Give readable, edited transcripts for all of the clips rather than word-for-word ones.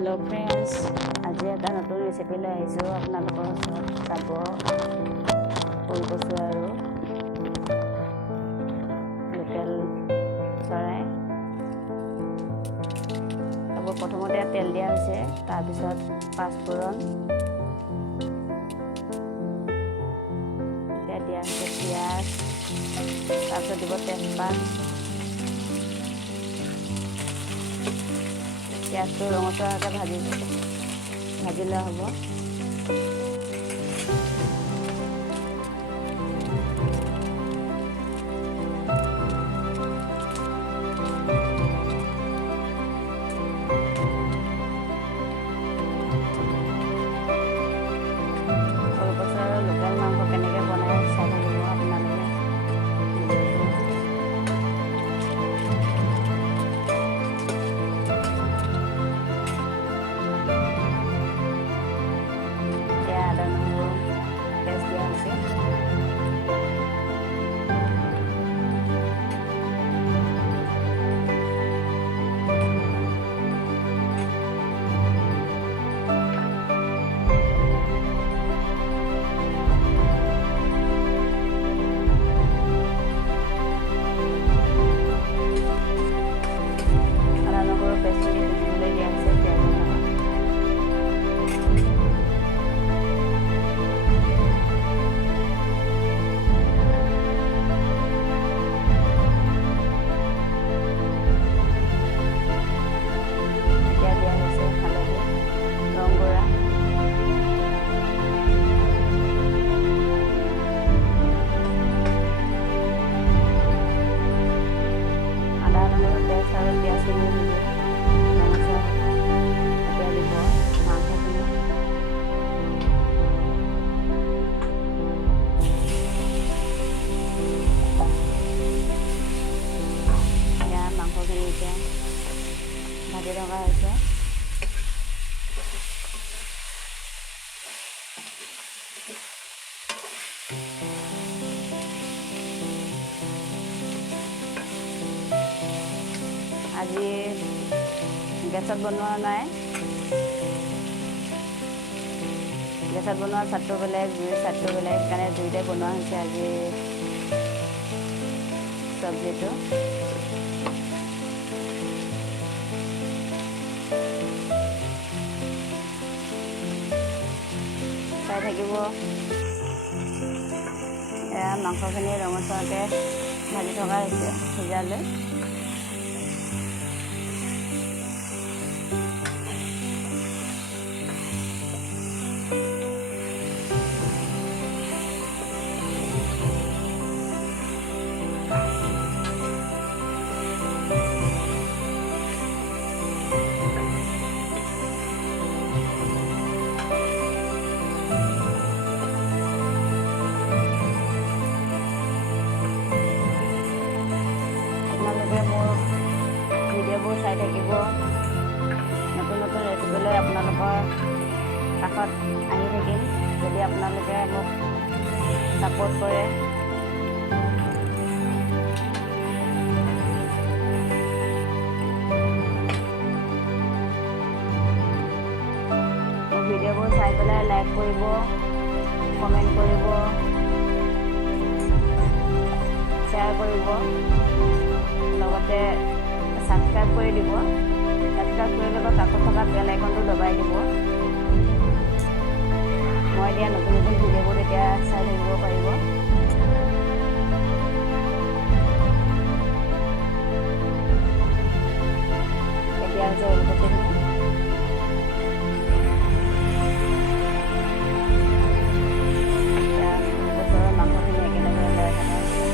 Hello friends, आज এটা নতুন ৰেচিপি লৈ আহিছোঁ আপোনালোকৰ ওচৰত। চাব ফুলকচু আৰু লোকেল চৰাই। চাব প্ৰথমতে তেল দিয়া হৈছে, তাৰপিছত পাঁচফোৰণ, এতিয়া দিয়া হৈছে পিঁয়াজ, তাৰপিছত দিব তেজপাত। পিঁয়াজটো ৰঙচুৱাকৈ ভাজি লোৱা হ'ব। ফুলকচু আৰু লোকেল মাংস কেনেকৈ বনাই চাই থাকিব আপোনালোকে। আদা নহৰু পেষ্ট দিয়া হৈছে। আদা নহৰু পেষ্ট দিবলৈ দিয়া হৈছে পিঁয়াজৰ লগত। আৰু পিঁয়াজখিনি এতিয়া দিব মাংসখিনি। এতিয়া মাংসখিনি এতিয়া ভাজি থকা হৈছে। আজি গেছত বনোৱা নাই, গেছত বনোৱা চাটটো বেলেগ, জুইৰ চাটটো বেলেগ, সেইকাৰণে জুইতে বনোৱা হৈছে আজি চব্জিটো। চাই থাকিব। এয়া মাংসখিনি ৰঙচুৱাকৈ ভাজি থকা হৈছে সিজালৈ। আপোনালোকে মোৰ ভিডিঅ'বোৰ চাই থাকিব। নতুন নতুন ৰেচিপি লৈ আপোনালোকৰ কাষত আহি থাকিম যদি আপোনালোকে মোক ছাপোৰ্ট কৰে। মোৰ ভিডিঅ'বোৰ চাই পেলাই লাইক কৰিব, কমেণ্ট কৰিব, শ্বেয়াৰ কৰিব, লগতে ছাবস্ক্ৰাইব কৰি দিব। ছাবস্ক্ৰাইব কৰি ল'ব, কাষত থকা বেল আইকনটো দবাই দিব। মই দিয়া নতুন নতুন ভিডিঅ'বোৰ তেতিয়া চাই থাকিব পাৰিব। এতিয়া হৈছে ওলকবিখিনি। এতিয়া ফুলকচু মাংসখিনি একেলগে লৈ থকা হৈছে।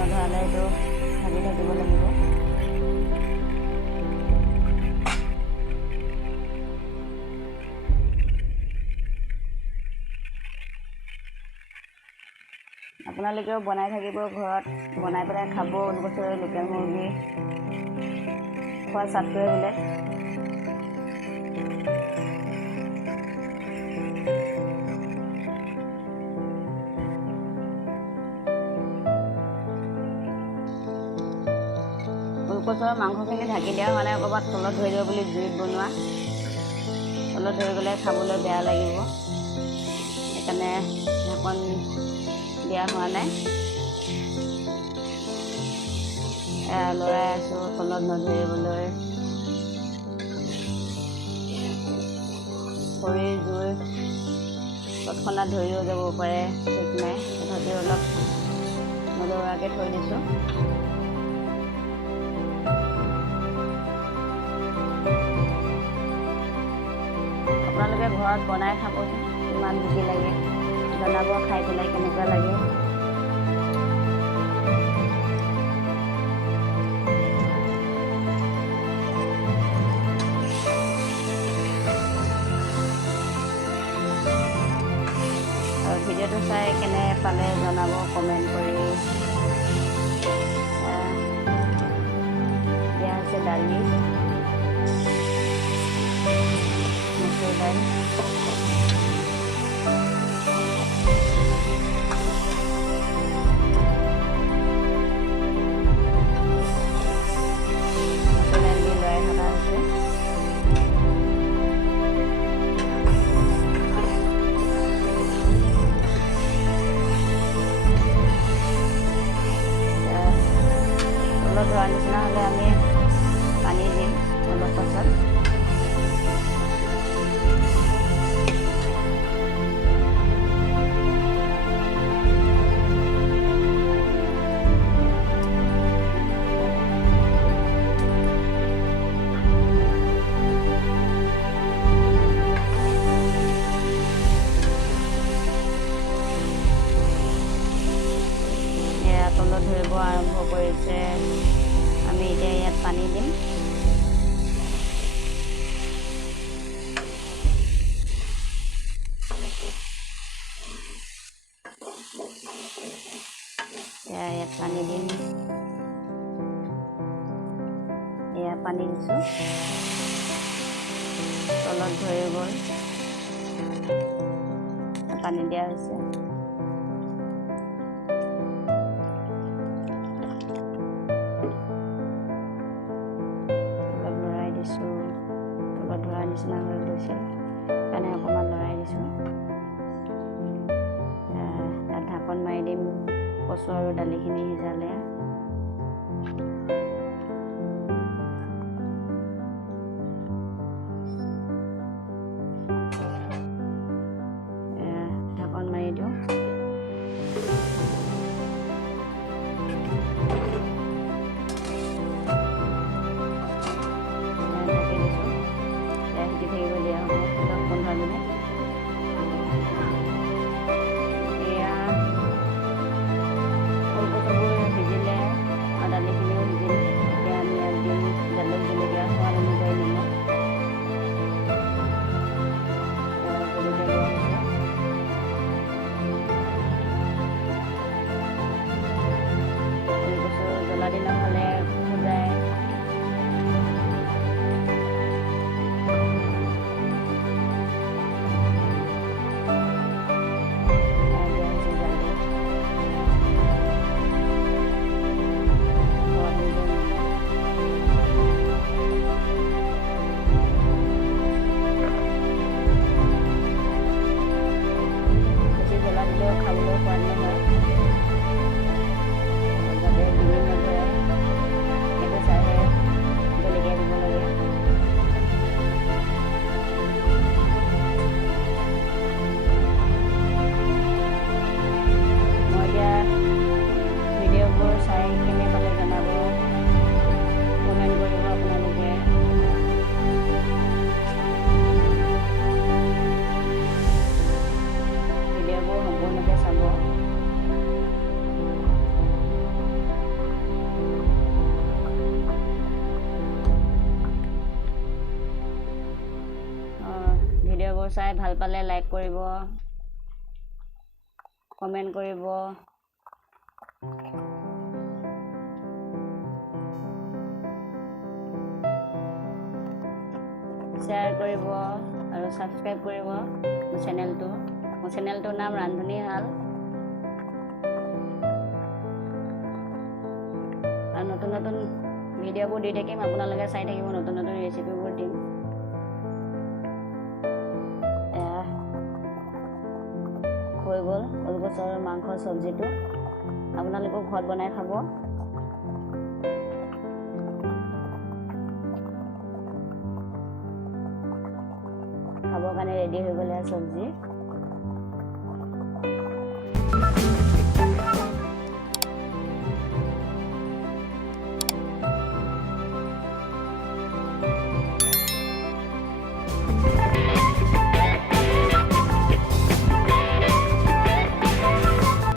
নধৰালে এইটো ভাজি থাকিব লাগিব। আপোনালোকেও বনাই থাকিব, ঘৰত বনাই পেলাই খাব। ওলকচু লোকেল মুৰ্গী খোৱা স্বাদটোৱে বেলেগ। কচুৰ মাংসখিনি ঢাকি দিয়া মানে ক'ৰবাত তলত ধৰি দিব বুলি জুইত বনোৱা, তলত ধৰি গ'লে খাবলৈ বেয়া লাগিব, সেইকাৰণে ঢাকন দিয়া হোৱা নাই। লৰাই আছোঁ তলত নধৰিবলৈ। খৰিৰ জুই তৎক্ষণাত ধৰিও যাব পাৰে, ঠিক নাই, তথাপিও অলপ নধৰাকৈ থৈ দিছোঁ। আপোনালোকে ঘৰত বনাই খাবচোন, ইমান জুতি লাগে, জনাব খাই পেলাই কেনেকুৱা লাগে। ভিডিঅ'টো চাই কেনে পালে জনাব কমেণ্ট কৰি। দিয়া হৈছে দালি, মচুৰ দাইল, মচুৰ দাইল দি লৰাই থকা হৈছে। ধৰা নিচিনা হ'লে আমি পানী দিম অলপ পাছত। তলত ধৰিব আৰম্ভ কৰিছে। আমি এতিয়া ইয়াত পানী দিম। ইয়াত পানী দিম। এয়া পানী দিছোঁ, তলত ধৰি গ'ল, পানী দিয়া হৈছে। তলত ধৰা নিচিনা হৈ গৈছে, সেইকাৰণে অকণমান লৰাই দিছোঁ। তাত ঢাকন মাৰি দিম কচু আৰু দালিখিনি সিজালে। ঢাকন মাৰি দিওঁ। থাকিব দিয়া হ'ব 10-15 মিনিট। এয়া ফুলকচুবোৰ সিজিলে আৰু দালিখিনিও সিজিল। এতিয়া আমি ইয়াত দিম জালুক জলকীয়া, সোৱাদ অনুযায়ী নিমখ। জলকীয়া দিয়া হৈছে। ফুলকচু জ্বলা দি নাখালে সিজাই খাবলৈ সোৱাদ নহয়, যাতে ডিঙি নধৰে সেইটো চাইহে জলকীয়া দিব লাগে। মই এতিয়া ভিডিঅ'বোৰ চাই কেনে পালে জনাব, কমেণ্ট কৰিব আপোনালোকে। ভিডিঅ'বোৰ সম্পূৰ্ণকৈ চাব। ভিডিঅ'বোৰ চাই ভাল পালে লাইক কৰিব, কমেণ্ট কৰিব। শ্বেয়াৰ কৰিব আৰু ছাবস্ক্ৰাইব কৰিব মোৰ চেনেলটো। মোৰ চেনেলটোৰ নাম ৰান্ধনী হাল। আৰু নতুন নতুন ভিডিঅ'বোৰ দি থাকিম, আপোনালোকে চাই থাকিব, নতুন নতুন ৰেচিপিবোৰ দিম। হৈ গ'ল ওলকচুৰ মাংসৰ চব্জিটো। আপোনালোকেও ঘৰত বনাই খাব। খাবৰ কাৰণে ৰেডি হৈ গ'লে চব্জি।